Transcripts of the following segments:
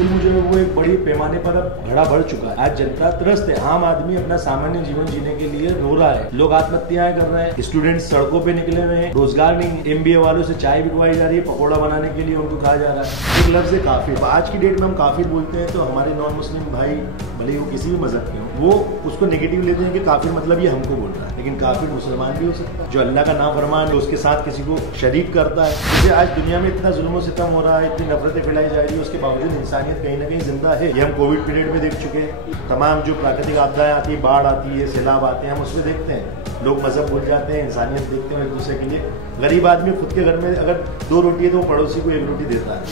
जुल्म जो है वो एक बड़ी पैमाने पर अब घड़ा बढ़ चुका है। आज जनता त्रस्त है, आम आदमी अपना सामान्य जीवन जीने के लिए रो रहा है। लोग आत्महत्याएं कर रहे हैं, स्टूडेंट्स सड़कों पे निकले हुए हैं, रोजगार नहीं। MBA वालों से चाय बिकवाई जा रही है, पकौड़ा बनाने के लिए उनको कहा जा रहा है। एक लफ्ज है काफिर। आज की डेट में हम काफिर बोलते हैं तो हमारे नॉन मुस्लिम भाई, भले वो किसी भी मजहब के हो, वो उसको नेगेटिव लेते हैं कि काफिर मतलब ये हमको बोल रहा है। लेकिन काफिर मुसलमान भी हो सकता है जो अल्लाह का नाफरमान है, उसके साथ किसी को शरीक करता है। जैसे आज दुनिया में इतना जुल्म सितम हो रहा है, इतनी नफरतें फैलाई जा रही है, उसके बावजूद इंसानियत कहीं ना कहीं जिंदा है। ये हम कोविड पीरियड में देख चुके हैं। तमाम जो प्राकृतिक आपदाएं आती है, बाढ़ आती है, सैलाब आते हैं, हम उसमें देखते हैं लोग मजहब भूल जाते हैं, इंसानियत देखते हैं एक दूसरे के लिए। गरीब आदमी खुद के घर में अगर 2 रोटी है तो वो पड़ोसी को 1 रोटी देता है।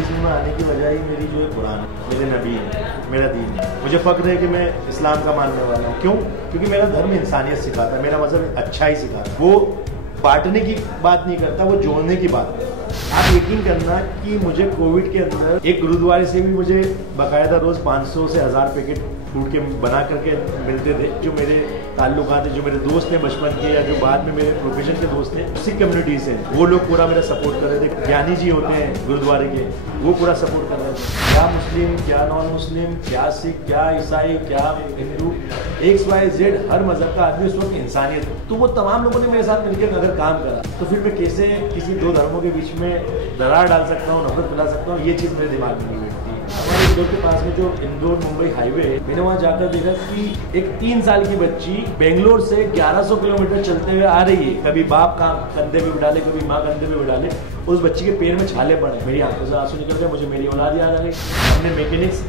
इस में आने की वजह ही मेरी जो है कुरान है, मेरे नबी है, मेरा दीन है। मुझे फक्र है कि मैं इस्लाम का मानने वाला हूँ। क्यों? क्योंकि मेरा धर्म इंसानियत सिखाता है, मेरा मजहब अच्छा ही सिखाता है। वो बांटने की बात नहीं करता, वो जोड़ने की बात करता है। आप यकीन करना कि मुझे कोविड के अंदर एक गुरुद्वारे से भी मुझे बाकायदा रोज 500 से 1000 पैकेट फूड के बना करके मिलते थे। जो मेरे ताल्लुकात है, जो मेरे दोस्त हैं बचपन के या जो बाद में मेरे प्रोफेशन के दोस्त हैं, सिख कम्युनिटी से, वो लोग पूरा मेरा सपोर्ट कर रहे थे। ज्ञानी जी होते हैं गुरुद्वारे के, वो पूरा सपोर्ट कर रहे थे। क्या मुस्लिम, क्या नॉन मुस्लिम, क्या सिख, क्या ईसाई, क्या हिंदू, XYZ हर मजहब का आदमी उस वक्त इंसानियत। तो वो तमाम लोगों ने मेरे साथ मिलकर अगर काम करा तो फिर मैं कैसे किसी 2 धर्मों के बीच में दरार डाल सकता हूँ, नफरत फैला सकता हूँ, ये चीज़ मेरे दिमाग में नहीं बैठती। हमारे इंदौर के पास में जो इंदौर मुंबई हाईवे है, मैंने वहाँ जाकर देखा कि एक 3 साल की बच्ची बेंगलोर से 1100 किलोमीटर चलते हुए आ रही है। कभी बाप कंधे पे बिठा ले, कभी माँ कंधे पे बिठा ले। उस बच्ची के पैर में छाले पड़े, मेरी आंखों से आंसू निकल गए। मुझे मेरी औलाद याद आ गई। हमने मैकेनिक्स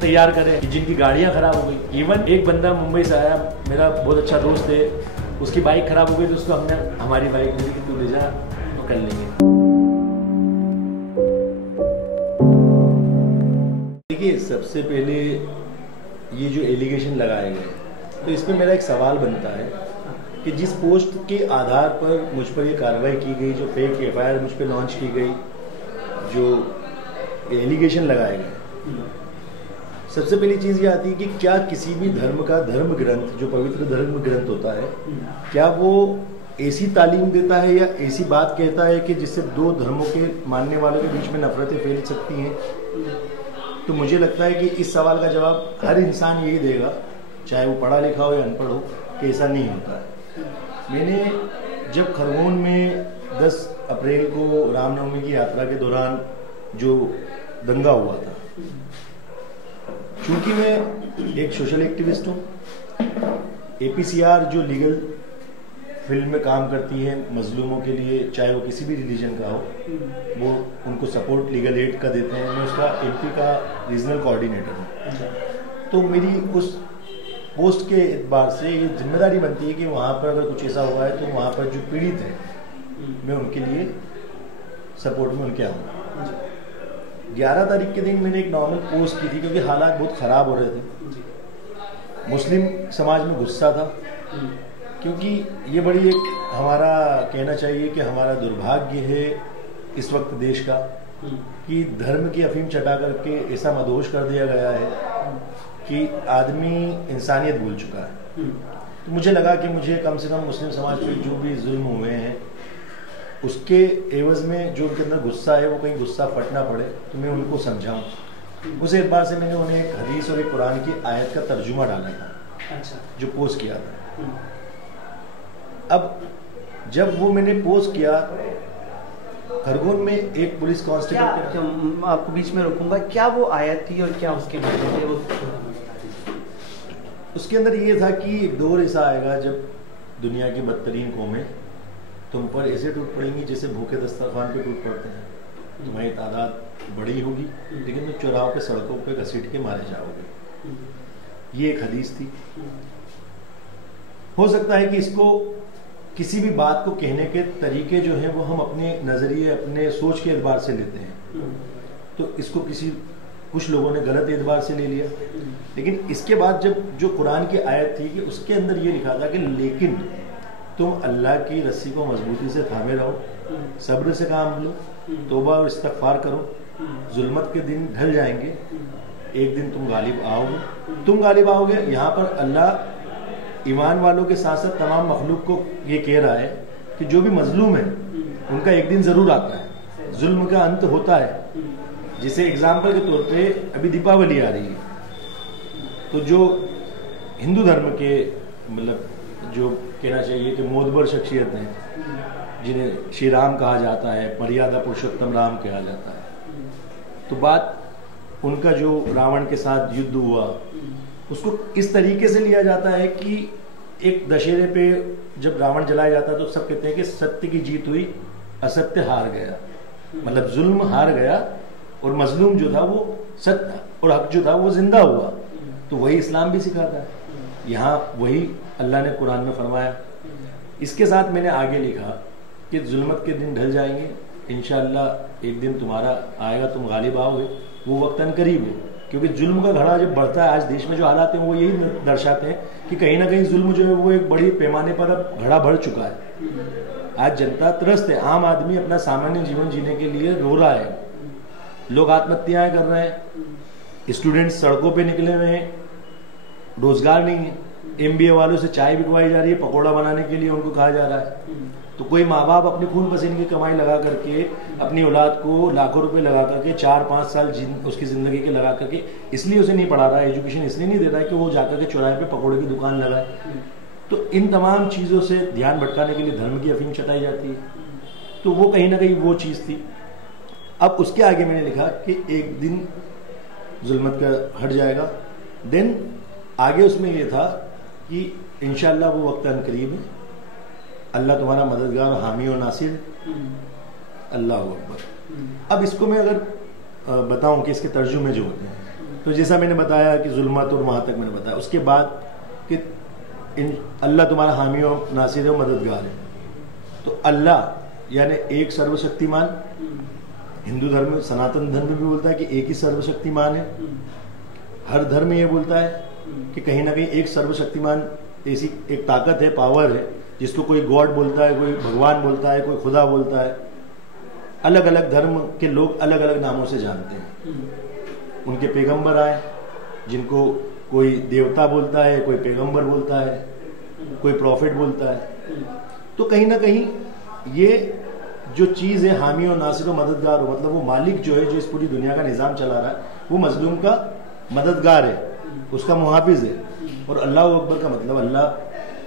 तैयार करे जिनकी गाड़ियाँ खराब हो गई। इवन एक बंदा मुंबई से आया, मेरा बहुत अच्छा दोस्त है, उसकी बाइक खराब हो गई तो उसको हमने हमारी बाइक दी कि तू ले जा तो कर लेंगे। देखिए, सबसे पहले ये जो एलिगेशन लगाए गए, तो इस पर मेरा एक सवाल बनता है कि जिस पोस्ट के आधार पर मुझ पर ये कार्रवाई की गई, जो फेक FIR मुझ पर लॉन्च की गई, जो एलिगेशन लगाए गए, सबसे पहली चीज़ ये आती है कि क्या किसी भी धर्म का धर्म ग्रंथ, जो पवित्र धर्म ग्रंथ होता है, क्या वो ऐसी तालीम देता है या ऐसी बात कहता है कि जिससे 2 धर्मों के मानने वालों के बीच में नफरतें फैल सकती हैं? तो मुझे लगता है कि इस सवाल का जवाब हर इंसान यही देगा, चाहे वो पढ़ा लिखा हो या अनपढ़ हो, कि ऐसा नहीं होता है। मैंने जब खरगोन में 10 अप्रैल को रामनवमी की यात्रा के दौरान जो दंगा हुआ था, चूंकि मैं एक सोशल एक्टिविस्ट हूँ, APCR जो लीगल फील्ड में काम करती है मजलूमों के लिए, चाहे वो किसी भी रिलीजन का हो, वो उनको सपोर्ट लीगल एड का देते हैं। मैं उसका MP का रीजनल कोऑर्डिनेटर हूँ। तो मेरी उस पोस्ट के एतबार से ये जिम्मेदारी बनती है कि वहाँ पर अगर कुछ ऐसा हुआ है तो वहाँ पर जो पीड़ित है, मैं उनके लिए सपोर्ट में उनके आऊँगा। 11 तारीख के दिन मैंने एक नॉर्मल पोस्ट की थी क्योंकि हालात बहुत ख़राब हो रहे थे। मुस्लिम समाज में गुस्सा था क्योंकि ये बड़ी एक हमारा कहना चाहिए कि हमारा दुर्भाग्य है इस वक्त देश का कि धर्म की अफीम चटा करके ऐसा मदहोश कर दिया गया है कि आदमी इंसानियत भूल चुका है। तो मुझे लगा कि मुझे कम से कम मुस्लिम समाज पे जो भी जुल्म हुए हैं उसके एवज में जो उनके अंदर गुस्सा है वो कहीं गुस्सा फट ना पड़े, तो मैं उनको समझाऊं। उस एतबार से मैंने उन्हें एक हदीस और एक कुरान की आयत का तर्जुमा डाला था। अच्छा। जो पोस्ट किया था। अब जब वो मैंने पोस्ट किया, खरगोन में एक पुलिस कांस्टेबल, आपको बीच में रोकूंगा, क्या वो आयत थी और क्या उसके वो उसके अंदर ये था कि एक दौर ऐसा आएगा जब दुनिया की बदतरीन कौमें तुम पर ऐसे टूट पड़ेंगी जैसे भूखे दस्तरखान पे टूट पड़ते हैं। तुम्हारी तादाद बड़ी होगी लेकिन तुम चौराहों पे सड़कों पे घसीट के मारे जाओगे। ये एक हदीस थी। हो सकता है कि इसको किसी भी बात को कहने के तरीके जो हैं वो हम अपने नजरिए, अपने सोच के एतबार से लेते हैं, तो इसको कुछ लोगों ने गलत एतबार से ले लिया। लेकिन इसके बाद जब जो कुरान की आयत थी कि उसके अंदर ये लिखा था कि लेकिन तुम अल्लाह की रस्सी को मजबूती से थामे रहो, सब्र से काम लो, तौबा और इस्तगफार करो, जुल्मत के दिन ढल जाएंगे, एक दिन तुम गालिब आओगे। यहाँ पर अल्लाह ईमान वालों के साथ साथ तमाम मखलूक को ये कह रहा है कि जो भी मजलूम है उनका एक दिन जरूर आता है, जुल्म का अंत होता है। जैसे एग्जाम्पल के तौर पे अभी दीपावली आ रही है, तो जो हिंदू धर्म के मतलब जो कहना चाहिए कि मोदबर शख्सियत हैं, जिन्हें श्री राम कहा जाता है, मर्यादा पुरुषोत्तम राम कहा जाता है, तो बात उनका जो रावण के साथ युद्ध हुआ उसको इस तरीके से लिया जाता है कि एक दशहरे पे जब रावण जलाया जाता है तो सब कहते हैं कि सत्य की जीत हुई, असत्य हार गया, मतलब जुल्म हार गया और मजलूम जो था वो सत्य और हक जो था वो जिंदा हुआ। तो वही इस्लाम भी सिखाता है, यहाँ वही अल्लाह ने कुरान में फरमाया। इसके साथ मैंने आगे लिखा कि जुल्मत के दिन ढल जाएंगे, इंशाअल्लाह एक दिन तुम्हारा आएगा, तुम गालिब आओगे, वो वक्त अनकरीब है। क्योंकि जुल्म का घड़ा जब बढ़ता है, आज देश में जो हालात हैं वो यही दर्शाते हैं कि कहीं ना कहीं जुल्म जो है वो एक बड़ी पैमाने पर अब घड़ा बढ़ चुका है। आज जनता त्रस्त है, आम आदमी अपना सामान्य जीवन जीने के लिए रो रहा है, लोग आत्महत्याएं कर रहे हैं, स्टूडेंट्स सड़कों पे निकले हुए हैं, रोजगार नहीं है, एमबीए वालों से चाय बिकवाई जा रही है, पकौड़ा बनाने के लिए उनको कहा जा रहा है। तो कोई माँ बाप अपनी खून पसीने की कमाई लगा करके अपनी औलाद को लाखों रुपए लगा करके 4-5 साल उसकी जिंदगी के लगा करके इसलिए उसे नहीं पढ़ा रहा है, एजुकेशन इसलिए नहीं दे रहा है कि वो जाकर के चौराहे पे पकौड़े की दुकान लगाए। तो इन तमाम चीजों से ध्यान भटकाने के लिए धर्म की अफीम चटाई जाती है। तो वो कहीं ना कहीं वो चीज थी। अब उसके आगे मैंने लिखा कि एक दिन जुल्मत का हट जाएगा। देन आगे उसमें ये था कि इंशाअल्लाह वो वक्त अनकरीब है, अल्लाह तुम्हारा मददगार हामी और नासिर, अल्लाह अकबर। अब इसको मैं अगर बताऊं कि इसके तर्जुमे जो होते हैं, तो जैसा मैंने बताया कि जुल्मत और वहां तक मैंने बताया, उसके बाद कि अल्लाह तुम्हारा हामी और नासिर और मददगार है। तो अल्लाह यानी एक सर्वशक्तिमान, हिंदू धर्म सनातन धर्म में भी बोलता है कि एक ही सर्वशक्तिमान है। हर धर्म ये बोलता है कि कहीं ना कहीं एक सर्वशक्तिमान ऐसी एक ताकत है, पावर है, जिसको कोई गॉड बोलता है, कोई भगवान बोलता है, कोई खुदा बोलता है। अलग अलग धर्म के लोग अलग अलग नामों से जानते हैं। उनके पैगंबर आए जिनको कोई देवता बोलता है, कोई पैगंबर बोलता है, कोई प्रॉफिट बोलता है। तो कहीं ना कहीं ये जो चीज है हामी और नासिर और मददगार हो, मतलब वो मालिक जो है, जो इस पूरी दुनिया का निजाम चला रहा है, वो मजलूम का मददगार है, उसका मुहाफिज है। और अल्लाह अकबर का मतलब अल्लाह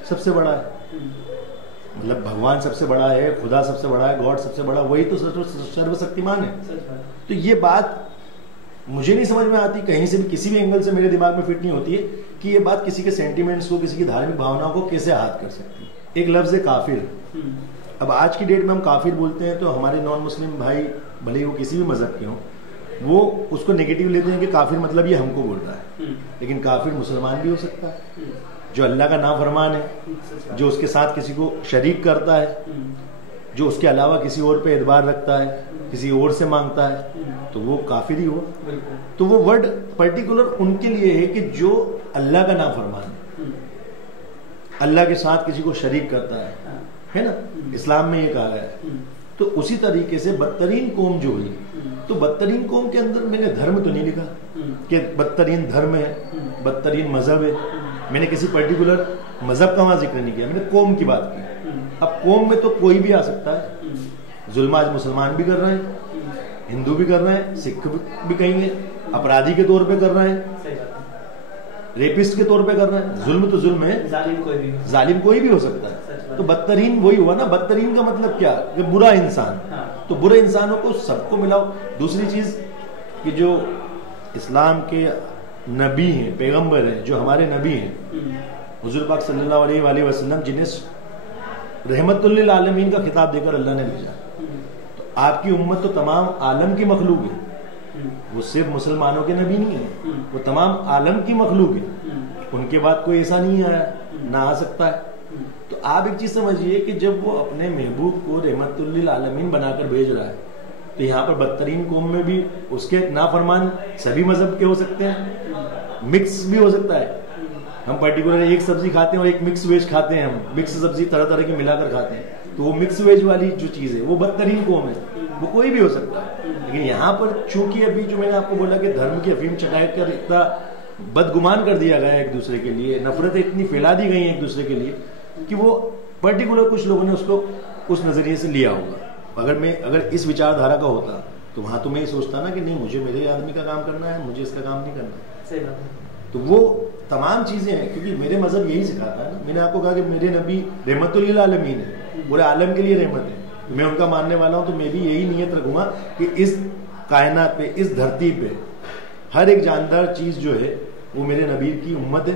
सबसे बड़ा है, मतलब भगवान सबसे बड़ा है, खुदा सबसे बड़ा है, गॉड सबसे बड़ा, वही तो सर्वशक्तिमान है। तो ये बात मुझे नहीं समझ में आती, कहीं से भी किसी भी एंगल से मेरे दिमाग में फिट नहीं होती है कि ये बात किसी के सेंटिमेंट्स को, किसी की धार्मिक भावनाओं को कैसे हाथ कर सकती है। एक लफ्ज है काफिर। अब आज की डेट में हम काफिर बोलते हैं तो हमारे नॉन मुस्लिम भाई, भले ही वो किसी भी मजहब के हों, वो उसको नेगेटिव लेते हैं कि काफिर मतलब ये हमको बोल रहा है। लेकिन काफिर मुसलमान भी हो सकता है, जो अल्लाह का नाफरमान है, जो उसके साथ किसी को शरीक करता है, जो उसके अलावा किसी और पे एतबार रखता है, किसी और से मांगता है, तो वो काफिर ही हो। तो वो वर्ड पर्टिकुलर उनके लिए है कि जो अल्लाह का नाफरमान है, अल्लाह के साथ किसी को शरीक करता है ना, इस्लाम में ये कहा गया है। तो उसी तरीके से बदतरीन कौम जो हुई, तो बदतरीन कौम के अंदर मैंने धर्म तो नहीं लिखा कि बदतरीन धर्म है, बदतरीन मजहब है। मैंने किसी पर्टिकुलर मजहब का वहां जिक्र नहीं किया, मैंने कौम की बात की। अब कौम में तो कोई भी आ सकता है। जुल्म आज मुसलमान भी कर रहे हैं, हिंदू भी कर रहे हैं, सिख भी कहेंगे, अपराधी के तौर पे कर रहे हैं, रेपिस्ट के तौर पे कर रहे हैं। जुल्म तो जुल्म है, जालिम कोई भी हो सकता है। तो बदतरीन वही हुआ ना, बदतरीन का मतलब क्या, कि बुरा इंसान। तो बुरे इंसानों को सबको मिलाओ। दूसरी चीज कि जो इस्लाम के नबी हैं, पैगंबर हैं, जो हमारे नबी हैं, हुजूर पाक सल्लल्लाहु अलैहि वसल्लम, जिन्हें रहमतुल लिल आलमीन का खिताब देकर अल्लाह ने भेजा। तो आपकी उम्मत तो तमाम आलम की मखलूक है, वो सिर्फ मुसलमानों के नबी नहीं है, वो तमाम आलम की मखलूक है। उनके बाद कोई ऐसा नहीं आया, ना आ सकता है। तो आप एक चीज समझिए कि जब वो अपने महबूब को रहमतुल लिल आलमीन बनाकर भेज रहा है, तो यहाँ पर बदतरीन कौम में भी उसके नाफरमान सभी मजहब के हो सकते हैं, मिक्स भी हो सकता है। हम पर्टिकुलर एक सब्जी खाते हैं और एक मिक्स वेज खाते हैं, हम मिक्स सब्जी तरह तरह की मिलाकर खाते हैं, तो वो मिक्स वेज वाली जो चीज है वो बदतरीन कौम है, वो कोई भी हो सकता है। लेकिन यहाँ पर चूंकि अभी जो मैंने आपको बोला कि धर्म की अफीम चटाई कर इतना बदगुमान कर दिया गया एक दूसरे के लिए, नफरतें इतनी फैला दी गई एक दूसरे के लिए कि वो पर्टिकुलर कुछ लोगों ने उसको उस नजरिए से लिया होगा। अगर इस विचारधारा का होता तो वहाँ तो मैं ये सोचता ना कि नहीं, मुझे मेरे आदमी का काम करना है, मुझे इसका काम नहीं करना। सही बात है। तो वो तमाम चीज़ें हैं, क्योंकि मेरे मजहब यही सिखाता है ना। मैंने आपको कहा कि मेरे नबी रहमतुल लिल आलमीन है, पूरे आलम के लिए रहमत है, तो मैं उनका मानने वाला हूँ। तो मैं भी यही नीयत रखूँगा कि इस कायनात पे, इस धरती पे हर एक जानदार चीज़ जो है वो मेरे नबी की उम्मत है,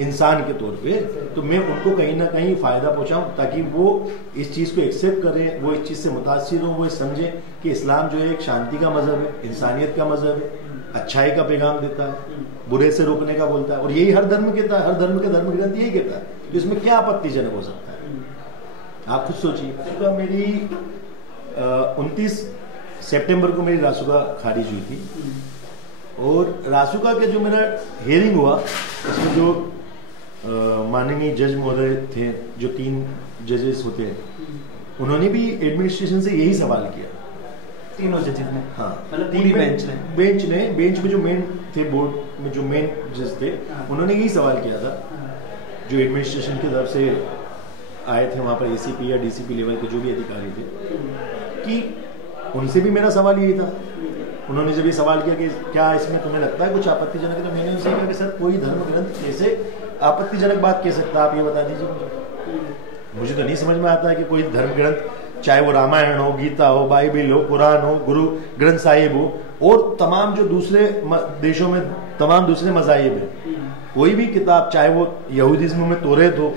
इंसान के तौर पे। तो मैं उनको कहीं ना कहीं फ़ायदा पहुँचाऊँ, ताकि वो इस चीज़ को एक्सेप्ट करें, वो इस चीज़ से मुतासिर हों, वो समझें कि इस्लाम जो है एक शांति का मज़हब है, इंसानियत का मज़हब है, अच्छाई का पैगाम देता है, बुरे से रोकने का बोलता है। और यही हर धर्म कहता है, हर धर्म के धर्म ग्रंथ यही कहता है। तो इसमें क्या आपत्तिजनक हो सकता है? आप खुद सोचिए। तो मेरी 29 सितंबर को मेरी रासुका खारिज हुई थी, और रासुका के जो मेरा हियरिंग हुआ उसमें जो माननीय जज महोदय थे, जो 3 जजेस होते हैं, उन्होंने भी एडमिनिस्ट्रेशन से यही सवाल किया, तीनों जजेस ने। हाँ, मतलब पूरी बेंच में जो मेन थे, बोर्ड में जो मेन जज थे, उन्होंने यही सवाल किया था, जो एडमिनिस्ट्रेशन की तरफ से आए थे वहाँ पर, ACP या DCP लेवल के जो भी अधिकारी थे, कि उनसे भी मेरा सवाल यही था। उन्होंने जब ये सवाल किया कि क्या इसमें तुम्हें लगता है कुछ आपत्तिजनक है, तो मैंने उनसे कहा कि सर कोई धर्म ग्रंथ कैसे आपत्तिजनक बात कह सकता है, आप ये बता दीजिए। मुझे तो नहीं समझ में आता है कि कोई धर्म ग्रंथ, चाहे वो रामायण हो, गीता हो, बाइबिल हो, कुरान हो, गुरु ग्रंथ साहिब हो, और तमाम जो दूसरे देशों में तमाम दूसरे मज़ाहिब है, कोई भी किताब, चाहे वो यहूदिज्म में तौरात हो,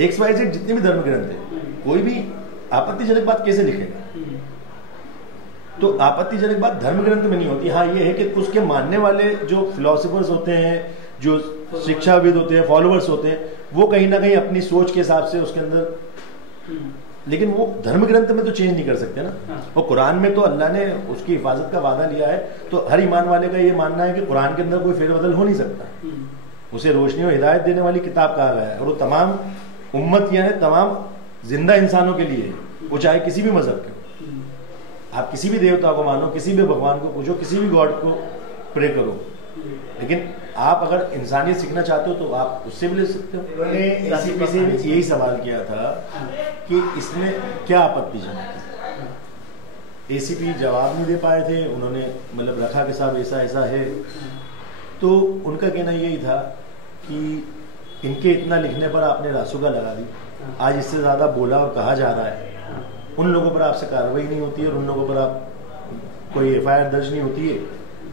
XYZ जितने भी धर्म ग्रंथ है, कोई भी आपत्तिजनक बात कैसे लिखेगा? तो आपत्तिजनक बात धर्म ग्रंथ में नहीं होती। हाँ, ये है कि उसके मानने वाले जो फिलोसफर्स होते हैं, जो शिक्षाविद होते हैं, फॉलोअर्स होते हैं, वो कहीं ना कहीं अपनी सोच के हिसाब से उसके अंदर, लेकिन वो धर्म ग्रंथ में तो चेंज नहीं कर सकते ना। और कुरान में तो अल्लाह ने उसकी हिफाजत का वादा लिया है, तो हर ईमान वाले का ये मानना है कि कुरान के अंदर कोई फेरबदल हो नहीं सकता। उसे रोशनी और हिदायत देने वाली किताब कहा गया है, और वो तमाम उम्मतियां हैं, तमाम जिंदा इंसानों के लिए, वो चाहे किसी भी मजहब के। आप किसी भी देवता को मानो, किसी भी भगवान को पूजो, किसी भी गॉड को प्रे करो, लेकिन आप अगर इंसानियत सीखना चाहते हो तो आप उससे भी ले सकते हो। उन्होंने ACP से यही सवाल किया था कि इसमें क्या आपत्तिजनक है। ACP जवाब नहीं दे पाए थे, उन्होंने मतलब रखा कि साहब ऐसा ऐसा है। तो उनका कहना यही था कि इनके इतना लिखने पर आपने रासुका लगा दी, आज इससे ज़्यादा बोला और कहा जा रहा है, उन लोगों पर आपसे कार्रवाई नहीं होती है, और उन लोगों पर आप कोई FIR दर्ज नहीं होती है,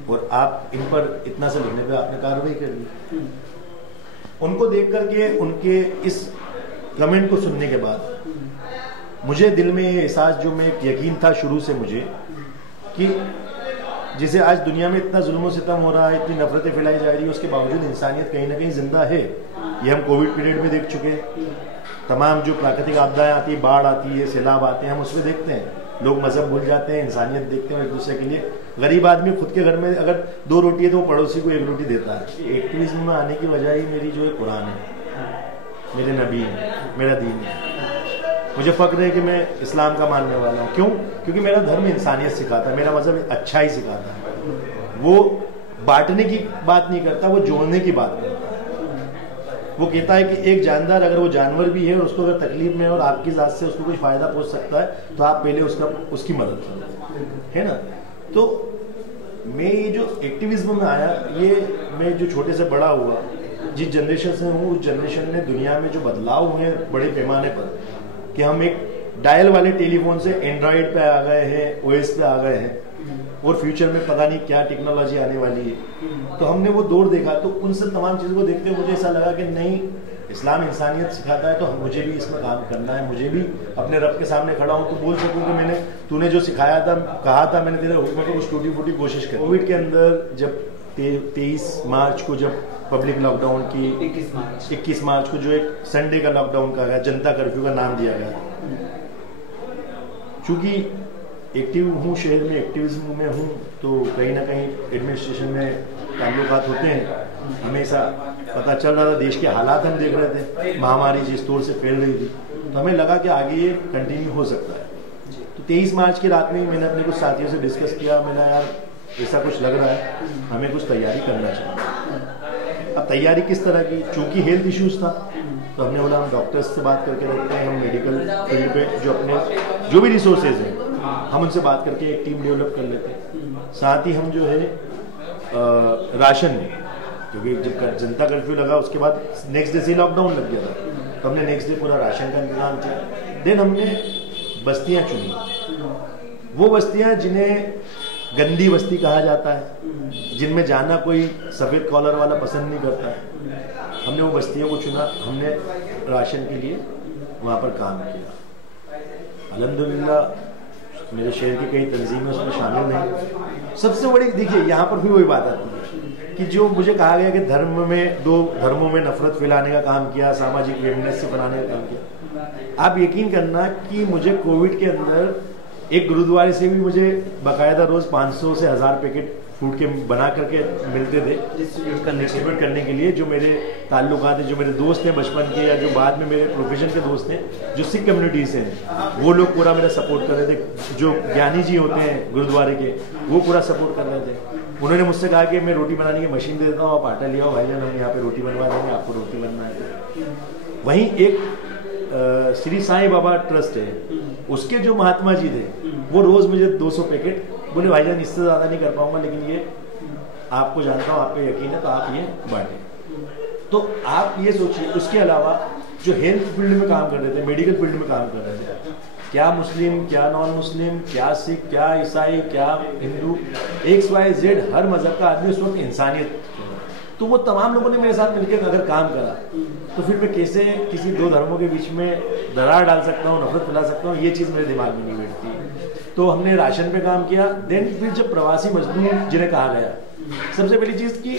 और आप इन पर इतना सा लिखने पे आपने कार्रवाई कर दी। उनको देख करके, उनके इस कमेंट को सुनने के बाद मुझे दिल में ये एहसास, जो मैं यकीन था शुरू से मुझे, कि जिसे आज दुनिया में इतना जुल्म सितम हो रहा है, इतनी नफरतें फैलाई जा रही है, उसके बावजूद इंसानियत कहीं ना कहीं जिंदा है। ये हम कोविड पीरियड में देख चुके हैं। तमाम जो प्राकृतिक आपदाएं आती है, बाढ़ आती है, सैलाब आते हैं, हम उसमें देखते हैं लोग मजहब भूल जाते हैं, इंसानियत देखते हैं एक दूसरे के लिए। गरीब आदमी खुद के घर में अगर 2 रोटी है तो वो पड़ोसी को 1 रोटी देता है। एक्टिविज्म में आने की वजह ही मेरी जो है कुरान है, मेरे नबी है, मेरा दीन है। मुझे फक्र है कि मैं इस्लाम का मानने वाला हूँ। क्यों? क्योंकि मेरा धर्म इंसानियत सिखाता है, मेरा मजहब अच्छा ही सिखाता है। वो बांटने की बात नहीं करता, वो जोड़ने की बात करता है। वो कहता है कि एक जानदार, अगर वो जानवर भी है और उसको अगर तकलीफ में और आपकी जात से उसको कुछ फायदा पहुंच सकता है, तो आप पहले उसकी मदद करो, है ना। तो मैं ये जो एक्टिविज्म में आया, ये मैं जो छोटे से बड़ा हुआ, जिस जनरेशन से हूँ, उस जनरेशन ने दुनिया में जो बदलाव हुए हैं बड़े पैमाने पर, कि हम एक डायल वाले टेलीफोन से एंड्रॉयड पे आ गए हैं, OS पे आ गए हैं, और फ्यूचर में पता नहीं क्या टेक्नोलॉजी आने वाली है। तो हमने वो दौर देखा, तो उन सब तमाम चीज़ों को देखते हुए मुझे ऐसा लगा कि नहीं, इस्लाम इंसानियत सिखाता है, तो मुझे भी इसमें काम करना है। मुझे भी अपने रब के सामने खड़ा हूँ तो बोल सकूँ कि तूने जो सिखाया था, कहा था, मैंने तेरे हुक्म को कुछ टूटी फूटी कोशिश की। कोविड के अंदर जब 23 मार्च को जब पब्लिक लॉकडाउन की, 21 मार्च को जो एक संडे का लॉकडाउन का गया, जनता कर्फ्यू का नाम दिया गया, चूंकि एक्टिव हूँ, शहर में एक्टिविज्म में हूँ, तो कहीं ना कहीं एडमिनिस्ट्रेशन में ताल्लुकात होते हैं। हमेशा पता चल रहा था, देश के हालात हम देख रहे थे, महामारी जिस तौर से फैल रही थी, तो हमें लगा कि आगे ये कंटिन्यू हो सकता है। तो 23 मार्च की रात में मैंने अपने कुछ साथियों से डिस्कस किया, मैंने यार ऐसा कुछ लग रहा है, हमें कुछ तैयारी करना चाहिए। अब तैयारी किस तरह की? चूंकि हेल्थ इश्यूज था, तो हमने बोला हम डॉक्टर्स से बात करके देखते हैं, हम मेडिकल फील्ड पे जो अपने जो भी रिसोर्सेज हैं हम उनसे बात करके एक टीम डेवलप कर लेते हैं। साथ ही हम जो है राशन, क्योंकि जब जनता कर्फ्यू लगा उसके बाद नेक्स्ट डे से लॉकडाउन लग गया था, तो हमने नेक्स्ट डे पूरा राशन का इंतजाम किया। देन हमने बस्तियां चुनी, वो बस्तियां जिन्हें गंदी बस्ती कहा जाता है, जिनमें जाना कोई सफेद कॉलर वाला पसंद नहीं करता है। हमने वो बस्तियों को चुना, हमने राशन के लिए वहां पर काम किया। अल्हम्दुलिल्लाह मेरे शहर की कई तंजीमें उसमें शामिल नहीं। सबसे बड़ी देखिए यहाँ पर भी वही बात आती है कि जो मुझे कहा गया कि धर्म में, दो धर्मों में नफरत फैलाने का काम किया, सामाजिक वैमनस्य बनाने का काम किया। आप यकीन करना कि मुझे कोविड के अंदर एक गुरुद्वारे से भी मुझे बाकायदा रोज 500 से 1000 पैकेट फूड के बना करके मिलते थे डिस्ट्रीब्यूट करने के लिए। जो मेरे ताल्लुकात हैं, जो मेरे दोस्त हैं बचपन के या जो बाद में मेरे प्रोफेशन के दोस्त हैं, जो सिख कम्युनिटी से हैं, वो लोग पूरा मेरा सपोर्ट कर रहे थे। जो ज्ञानी जी होते हैं गुरुद्वारे के, वो पूरा सपोर्ट कर रहे थे। उन्होंने मुझसे कहा कि मैं रोटी बनाने की मशीन दे देता हूँ, आप आटा ले आओ भाईजान, हम यहाँ पे रोटी बनवा देंगे, आपको रोटी बनना है। वहीं एक श्री साईं बाबा ट्रस्ट है, उसके जो महात्मा जी थे, वो रोज मुझे 200 पैकेट बोले, भाईजान इससे ज्यादा नहीं कर पाऊंगा, लेकिन ये आपको जानता हूँ, आप पे यकीन है, तो आप ये बांटे। तो आप ये सोचिए, उसके अलावा जो हेल्थ फील्ड में काम कर रहे थे, मेडिकल फील्ड में काम कर रहे थे, क्या मुस्लिम, क्या नॉन मुस्लिम, क्या सिख, क्या ईसाई, क्या हिंदू, XYZ हर मजहब का आदमी उस वक्त इंसानियत, तो वो तमाम लोगों ने मेरे साथ मिलकर अगर काम करा, तो फिर मैं कैसे किसी दो धर्मों के बीच में दरार डाल सकता हूँ, नफरत फैला सकता हूँ, ये चीज़ मेरे दिमाग में नहीं बैठती। तो हमने राशन पे काम किया। देन फिर जब प्रवासी मजदूर जिन्हें कहा गया, सबसे पहली चीज़ कि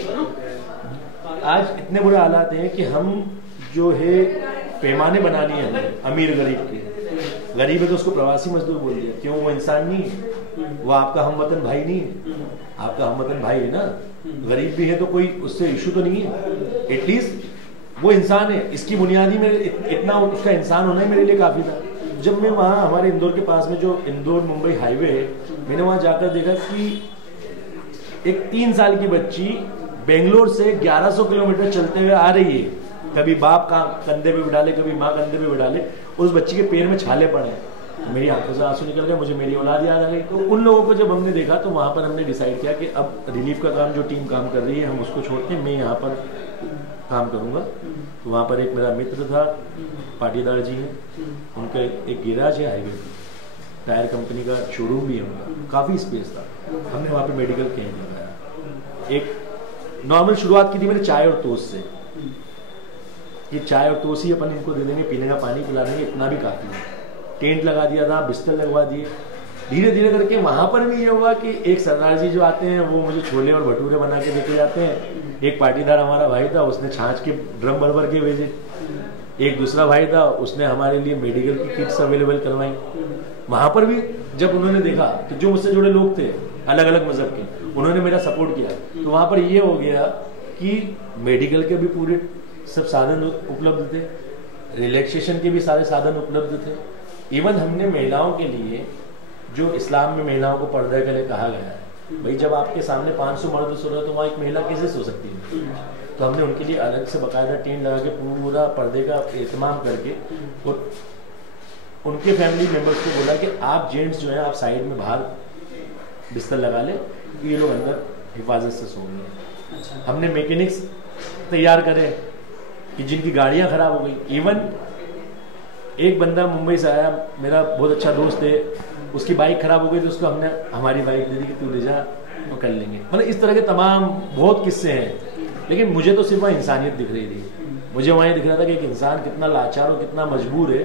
आज इतने बुरे हालात हैं कि हम जो है पैमाने बना लिए हमने अमीर गरीब के। गरीब है तो उसको प्रवासी मजदूर बोल दिया, क्यों? वो इंसान नहीं है, वो आपका हमवतन भाई नहीं है, आपका हमवतन भाई है ना। गरीब भी है तो कोई उससे इशू तो नहीं है, एटलीस्ट वो इंसान है। इसकी बुनियादी में इतना उसका इंसान होना ही मेरे लिए काफी था। जब मैं वहाँ हमारे इंदौर के पास में जो इंदौर मुंबई हाईवे है, मैंने वहाँ जाकर देखा कि एक 3 साल की बच्ची बेंगलोर से 1100 किलोमीटर चलते हुए आ रही है। कभी बाप का कंधे पे बिठा ले, कभी माँ कंधे पे बिठा ले, उस बच्ची के पैर में छाले पड़े हैं। तो मेरी आंखों से आंसू निकल गए, मुझे मेरी औलाद याद आ गई। तो उन लोगों को जब हमने देखा, तो वहाँ पर हमने डिसाइड किया कि अब रिलीफ का काम जो टीम काम कर रही है, हम उसको छोड़ के मैं यहाँ पर काम करूँगा। तो वहाँ पर एक मेरा मित्र था, पाटीदार जी हैं, उनका एक गैराज है हाईवे पे, टायर कंपनी का शोरूम भी है उनका, काफ़ी स्पेस था। हमने वहाँ पे मेडिकल कैंप लगाया। एक नॉर्मल शुरुआत की थी मैंने चाय और टोस्ट से, ये चाय और टोस्ट ही अपन इनको दे देंगे, पीने का पानी पिला देंगे, इतना भी काफ़ी है। टेंट लगा दिया था, बिस्तर लगवा दिए। धीरे धीरे करके वहाँ पर भी ये हुआ कि एक सरदार जी जो आते हैं, वो मुझे छोले और भटूरे बना के देके जाते हैं। एक पाटीदार हमारा भाई था, उसने छाछ के ड्रम भर भर के भेजे। एक दूसरा भाई था, उसने हमारे लिए मेडिकल की किट्स अवेलेबल करवाई। वहाँ पर भी जब उन्होंने देखा, तो जो मुझसे जुड़े लोग थे अलग अलग मजहब के, उन्होंने मेरा सपोर्ट किया। तो वहाँ पर ये हो गया कि मेडिकल के भी पूरे सब साधन उपलब्ध थे, रिलैक्सेशन के भी सारे साधन उपलब्ध थे। इवन हमने महिलाओं के लिए, जो इस्लाम में महिलाओं को पर्दे के लिए कहा गया है, भाई जब आपके सामने 500 मर्द सो रहे हो तो वहाँ एक महिला कैसे सो सकती है? तो हमने उनके लिए अलग से बाकायदा टेंट लगा के पूरा पर्दे का एहतमाम करके, और उनके फैमिली मेंबर्स को बोला कि आप जेंट्स जो है आप साइड में बाहर बिस्तर लगा ले, ये लोग अंदर हिफाजत से सो गए। हमने मैकेनिक्स तैयार करे कि जिनकी गाड़ियाँ खराब हो गई। इवन एक बंदा मुंबई से आया, मेरा बहुत अच्छा दोस्त है, उसकी बाइक खराब हो गई तो उसको हमने हमारी बाइक दे दी कि तू ले जा, वो कर लेंगे। मतलब इस तरह के तमाम बहुत किस्से हैं। लेकिन मुझे तो सिर्फ वहाँ इंसानियत दिख रही थी। मुझे वहाँ दिख रहा था कि एक इंसान कितना लाचार और कितना मजबूर है